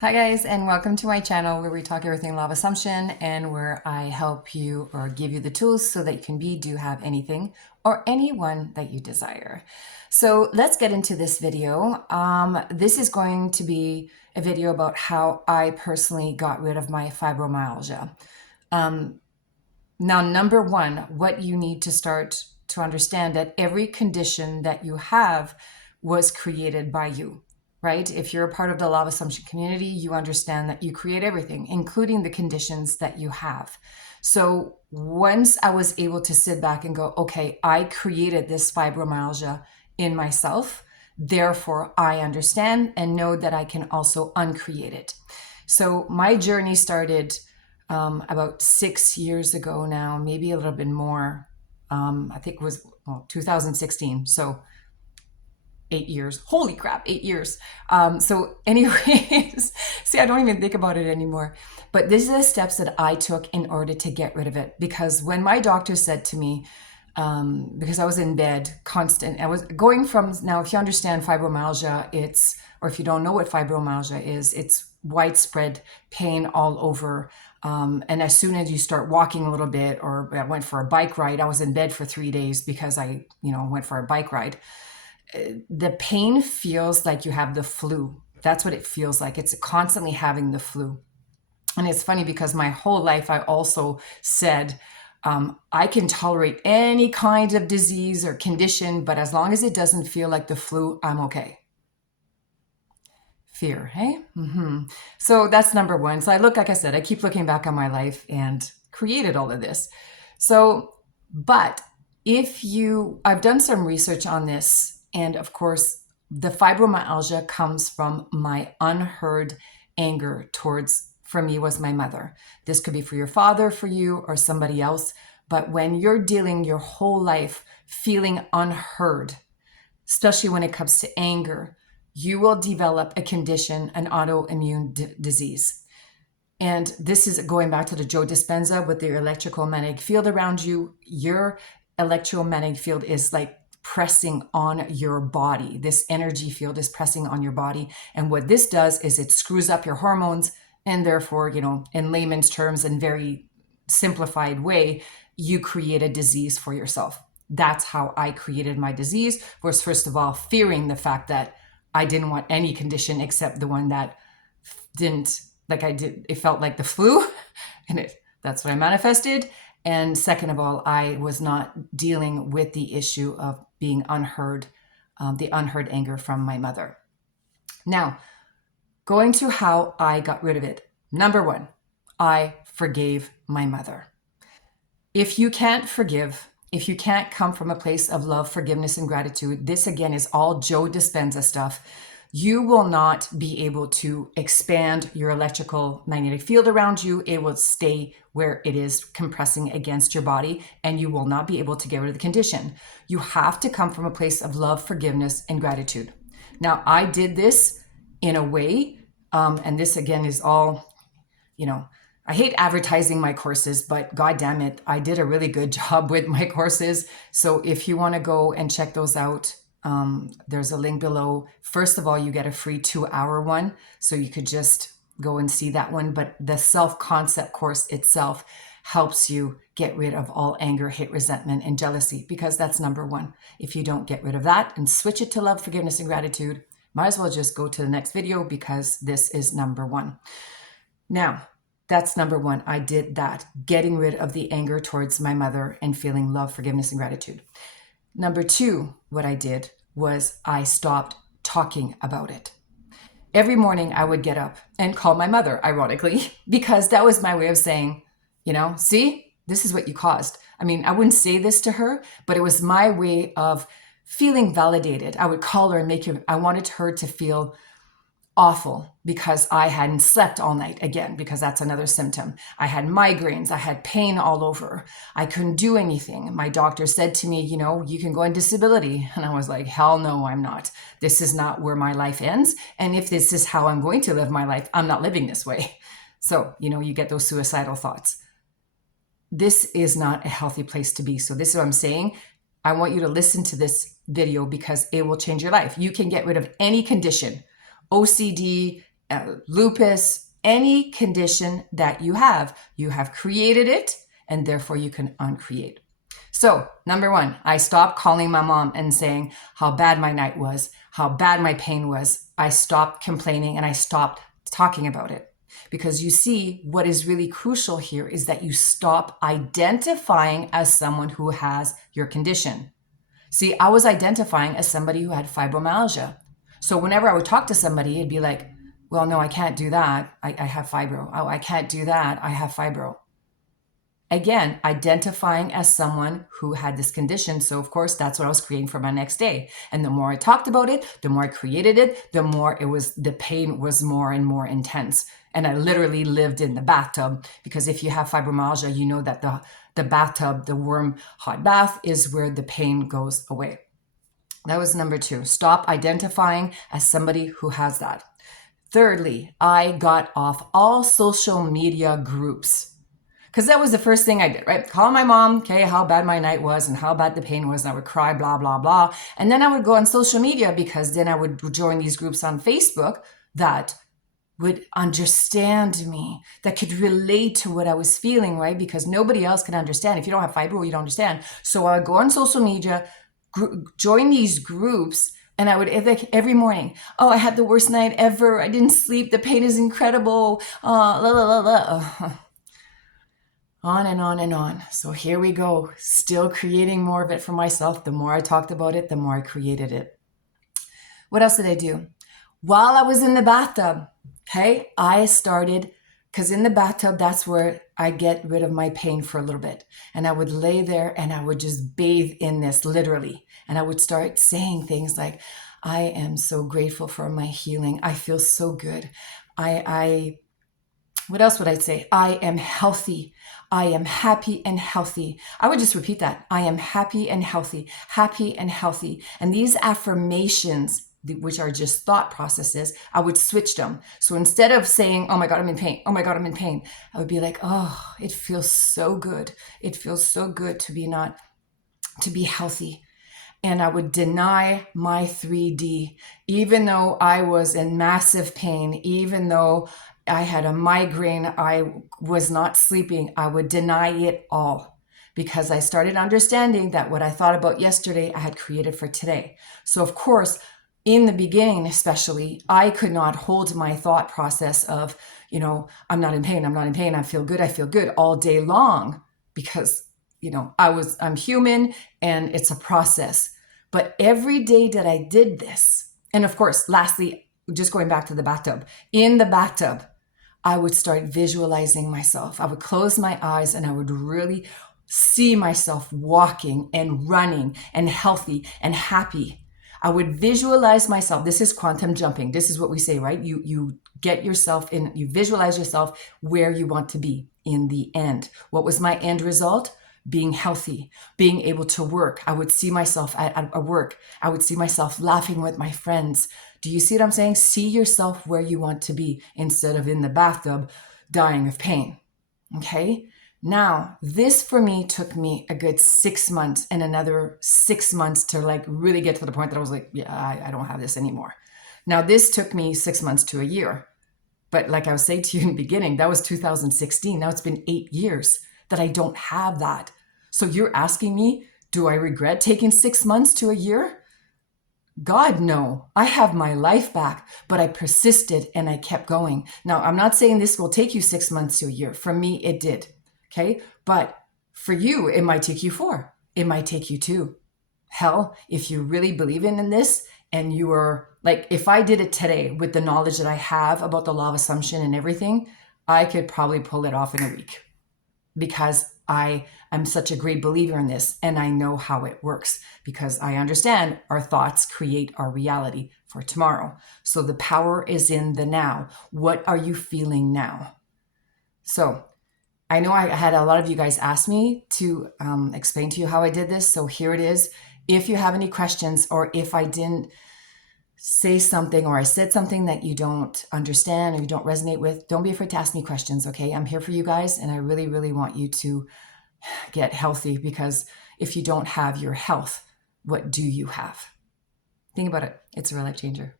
Hi guys, and welcome to my channel where we talk everything law of assumption and where I help you or give you the tools so that you can be, do, have anything or anyone that you desire. So let's get into this video. This is going to be a video about how I personally got rid of my fibromyalgia. Now, number one, what you need to start to understand that every condition that you have was created by you, right? If you're a part of the law of assumption community, you understand that you create everything, including the conditions that you have. So once I was able to sit back and go, okay, I created this fibromyalgia in myself, therefore I understand and know that I can also uncreate it. So my journey started about 6 years ago now, maybe a little bit more. I think it was 2016. So 8 years. Holy crap, 8 years. Anyways, see, I don't even think about it anymore. But these are the steps that I took in order to get rid of it. Because when my doctor said to me, because I was in bed constant, I was going from, now, if you understand fibromyalgia, or if you don't know what fibromyalgia is, it's widespread pain all over. And as soon as you start walking a little bit, or I went for a bike ride, I was in bed for 3 days because I, went for a bike ride. The pain feels like you have the flu. That's what it feels like. It's constantly having the flu. And it's funny because my whole life I also said, I can tolerate any kind of disease or condition, but as long as it doesn't feel like the flu, I'm okay. Fear, hey? So that's number one. So like I said, I keep looking back on my life and created all of this. So, but I've done some research on this, and of course, the fibromyalgia comes from my unheard anger towards, for me, was my mother. This could be for your father, for you, or somebody else. But when you're dealing your whole life feeling unheard, especially when it comes to anger, you will develop a condition, an autoimmune disease. And this is going back to the Joe Dispenza with the electrical magnetic field around you. Your electromagnetic field is like pressing on your body. This energy field is pressing on your body. And what this does is it screws up your hormones. And therefore, in layman's terms and very simplified way, you create a disease for yourself. That's how I created my disease, was first of all fearing the fact that I didn't want any condition except the one that didn't, like I did, it felt like the flu, and that's what I manifested. And second of all, I was not dealing with the issue of being unheard, the unheard anger from my mother. Now, going to how I got rid of it. Number one, I forgave my mother. If you can't forgive, if you can't come from a place of love, forgiveness, and gratitude, this again is all Joe Dispenza stuff. You will not be able to expand your electrical magnetic field around you. It will stay where it is, compressing against your body, and you will not be able to get rid of the condition. You have to come from a place of love, forgiveness, and gratitude. Now, I did this in a way, and this again is all, I hate advertising my courses, but God damn it, I did a really good job with my courses. So if you want to go and check those out, there's a link below. First of all, you get a free 2-hour one, so you could just go and see that one. But the self-concept course itself helps you get rid of all anger, hate, resentment, and jealousy, because that's number one. If you don't get rid of that and switch it to love, forgiveness, and gratitude, might as well just go to the next video, because this is number one. Now, that's number one. I did that, getting rid of the anger towards my mother and feeling love, forgiveness, and gratitude. Number two, what I did was I stopped talking about it. Every morning I would get up and call my mother, ironically, because that was my way of saying, see, this is what you caused. I mean, I wouldn't say this to her, but it was my way of feeling validated. I would call her and I wanted her to feel awful because I hadn't slept all night, again, because that's another symptom. I had migraines. I had pain all over. I couldn't do anything. My doctor said to me, you can go on disability. And I was like, hell no, I'm not. This is not where my life ends. And if this is how I'm going to live my life, I'm not living this way. So, you get those suicidal thoughts. This is not a healthy place to be. So this is what I'm saying. I want you to listen to this video because it will change your life. You can get rid of any condition. OCD, lupus, any condition that you have created it, and therefore you can uncreate. So, number one, I stopped calling my mom and saying how bad my night was, how bad my pain was. I stopped complaining and I stopped talking about it. Because you see, what is really crucial here is that you stop identifying as someone who has your condition. See, I was identifying as somebody who had fibromyalgia. So whenever I would talk to somebody, it'd be like, well, no, I can't do that. I have fibro. Oh, I can't do that. I have fibro. Again, identifying as someone who had this condition. So of course, that's what I was creating for my next day. And the more I talked about it, the more I created it, the more the pain was more and more intense. And I literally lived in the bathtub, because if you have fibromyalgia, you know that the bathtub, the warm hot bath, is where the pain goes away. That was number two. Stop identifying as somebody who has that. Thirdly, I got off all social media groups. Because that was the first thing I did, right? Call my mom, okay, how bad my night was and how bad the pain was. And I would cry, blah, blah, blah. And then I would go on social media, because then I would join these groups on Facebook that would understand me, that could relate to what I was feeling, right? Because nobody else can understand. If you don't have fibro, you don't understand. So I would go on social media, join these groups, and I would, like, every morning, oh, I had the worst night ever. I didn't sleep. The pain is incredible. La, la, la, la. On and on and on. So here we go, still creating more of it for myself. The more I talked about it, the more I created it. What else did I do? While I was in the bathtub, okay, I started, because in the bathtub, that's where I get rid of my pain for a little bit. And I would lay there and I would just bathe in this, literally. And I would start saying things like, I am so grateful for my healing. I feel so good. What else would I say? I am healthy. I am happy and healthy. I would just repeat that. I am happy and healthy, happy and healthy. And these affirmations, which are just thought processes, I would switch them. So instead of saying, oh my God, I'm in pain. Oh my God, I'm in pain. I would be like, oh, it feels so good. It feels so good to be healthy. And I would deny my 3D, even though I was in massive pain, even though I had a migraine, I was not sleeping, I would deny it all, because I started understanding that what I thought about yesterday, I had created for today. So of course, in the beginning, especially, I could not hold my thought process of, I'm not in pain, I feel good all day long, because I'm human and it's a process. But every day that I did this, and of course, lastly, just going back to the bathtub, in the bathtub, I would start visualizing myself. I would close my eyes and I would really see myself walking and running and healthy and happy. I would visualize myself. This is quantum jumping. This is what we say, right? You get yourself in, you visualize yourself where you want to be in the end. What was my end result? Being healthy, being able to work. I would see myself at work. I would see myself laughing with my friends. Do you see what I'm saying? See yourself where you want to be instead of in the bathtub dying of pain. Okay? Now, this for me took me a good 6 months and another 6 months to really get to the point that I was like, yeah, I don't have this anymore. Now, this took me 6 months to a year. But like I was saying to you in the beginning, that was 2016. Now it's been 8 years that I don't have that. So you're asking me, do I regret taking 6 months to a year? God, no. I have my life back, but I persisted and I kept going. Now, I'm not saying this will take you 6 months to a year. For me, it did. Okay. But for you, it might take you 4. It might take you 2. Hell, if you really believe in this and you are if I did it today with the knowledge that I have about the law of assumption and everything, I could probably pull it off in a week, because I am such a great believer in this and I know how it works, because I understand our thoughts create our reality for tomorrow. So the power is in the now. What are you feeling now? So I know I had a lot of you guys ask me to explain to you how I did this. So here it is. If you have any questions, or if I didn't say something or I said something that you don't understand or you don't resonate with, don't be afraid to ask me questions, okay? I'm here for you guys, and I really, really want you to get healthy, because if you don't have your health, what do you have? Think about it. It's a real life changer.